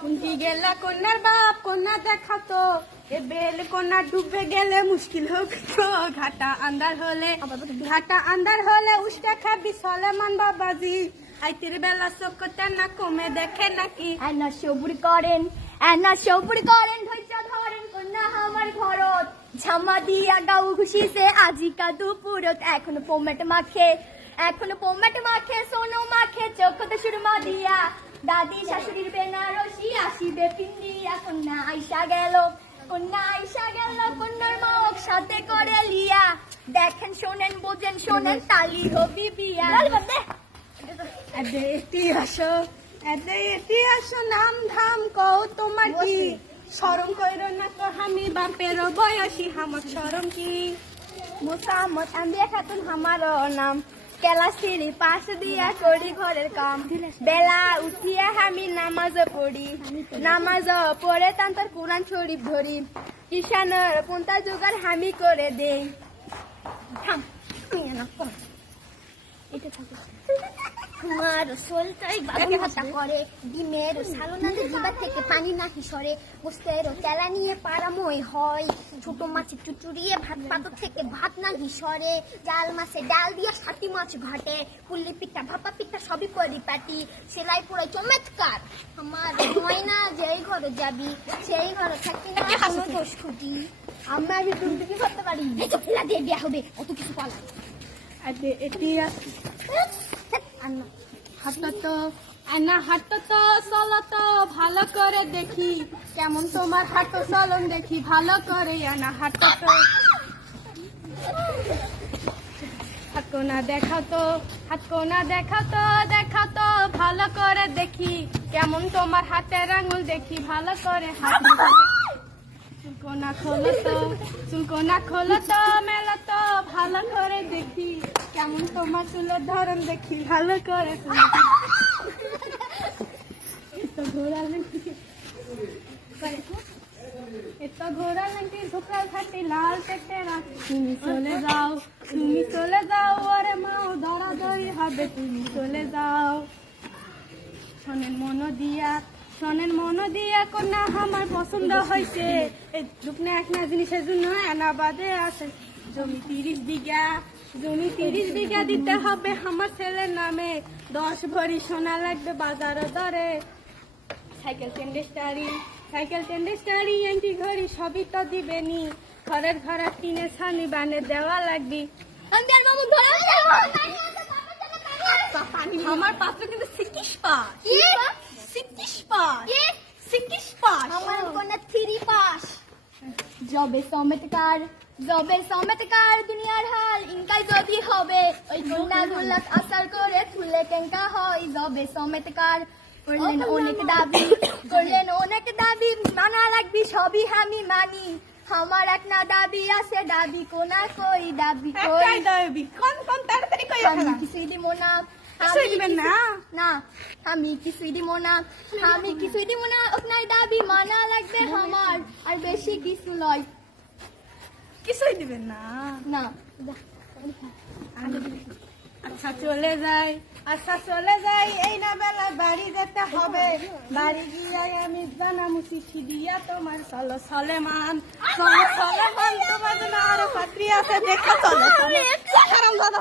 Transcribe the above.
কুন্তি গেলা কন্যার বাপ কন্যা দেখাতো এ বেল কন্যা ডুবে গেলে মুশকিল হোক তো ঘাটা আন্দার হলে উস্কা খাবি সলেমান বাবাজি আইতির বেলা চোখতে না কমে দেখে নাকি এনা সবুর করেন ধৈর্য ধরেন কন্যা আমার ঘরত ঝামা দিয়া গাও খুশিতে আজিকা দুপুরত এখনো পোমেট মাখে সোনো মাখে চোখতে সুরমা দিয়া দাদি শাশুড়ির বেনারসি আসিবে পিন্দিয়া কন্যা আইসা গেল কন্যার মা সাথে করে লিয়া দেখেন শোনেন বোঝেন শোনেন তালি হবি বিয়া এটি আসো নাম ধাম কও তোমার কি শরম কইরো না তো আমি বাপের বয়সী আমার শরম কি মোসাম্মদ আম্বিয়া খাতুন আমারও নাম কেলাসিরি পাশ দিয়া করি ঘরের কাম বেলা উঠিয়া আমি নামাজ পড়ে তান্তর কোরআন শরীফ ধরি কিষানের কোনটা জোগাড় আমি করে দেই আমার সোলটাই বাগানে হত্যা করে ডিমের সালোনাতে জিবা থেকে পানি না হিসরে গোস্তের তেলা নিয়ে পারাময় হয় ছোট মাছের চুচুড়িয়ে ভাত পাতর থেকে ভাত না হিসরে জাল মাছে ডাল দিয়ে সাতি মাছ ঘাটে পুল্লি পিঠা ভাপা পিঠা সবই পরিপাটি সেলাই পুরো চমৎকার আমার ময়না যেই ঘরে যাবি সেই ঘরে থাকি না কোনো দোষ খুঁটি আমরা তুমি কি করতে পারি এই তো ফুলা দিয়ে বিয়া হবে অত কিছু পালা এটি হাঁটো তো চলো তো ভালো করে দেখি কেমন তোমার হাঁটো চলন দেখি ভালো করে হাঁটো না দেখাও তো ভালো করে দেখি কেমন তোমার হাতের আঙুল দেখি ভালো করে চুলকোনা খোলো তো মেলো তো ভালো করে দেখি কেমন তোমার চুলের ধরন দেখি ভালো করে ঘোরা নাকি ধোকাল খাটি লাল পেটেরা তুমি চলে যাও ওরে মাও ধরা ধরি হবে তুমি চলে যাও শোনেন মন দিয়া কন্যা আমার পছন্দ হয়েছে এই রূপনা একটা জিনিসের জন্য এনাবাদে আছে জমি 30 বিঘা দিতে হবে আমার ছেলের নামে 10 ভরি সোনা লাগবে বাজার দরে সাইকেল টেন্ডেস্টারি এন্টি ঘড়ি সবই তো দিবেনি ঘরের টিনে ছানি বানে দেওয়া লাগবে আমার পাত্র কিন্তু সিকিশ পাস আমার কোনা 3 পাস জবে সমেতকার দুনিয়ার হাল ইনকাই যদি হবে ওই কন্যা গুলাক আসার করে তুলে টেঙ্কা হয় জবে সমেতকার করলেন অনেক দাবি মানা লাগবি সবই আমি মানি আমার এক না দাবি আছে দাবি কোনা কই দাবি কোন তাড়াতাড়ি কই আমি কিছুই দিব না আমি কিছুই দিব না আপনার দাবি মানা লাগবে আমার আর বেশি কিছু লয় কিছুই দিবেন না আচ্ছা চলে যাই এই না বেলা বাড়ি যেতে হবে বাড়ি গিয়ে আমি জানামু চিঠি দিয়া তোমার সলেমান তোমার জন্য আরো পাত্রী আছে দেখা চলে দাদা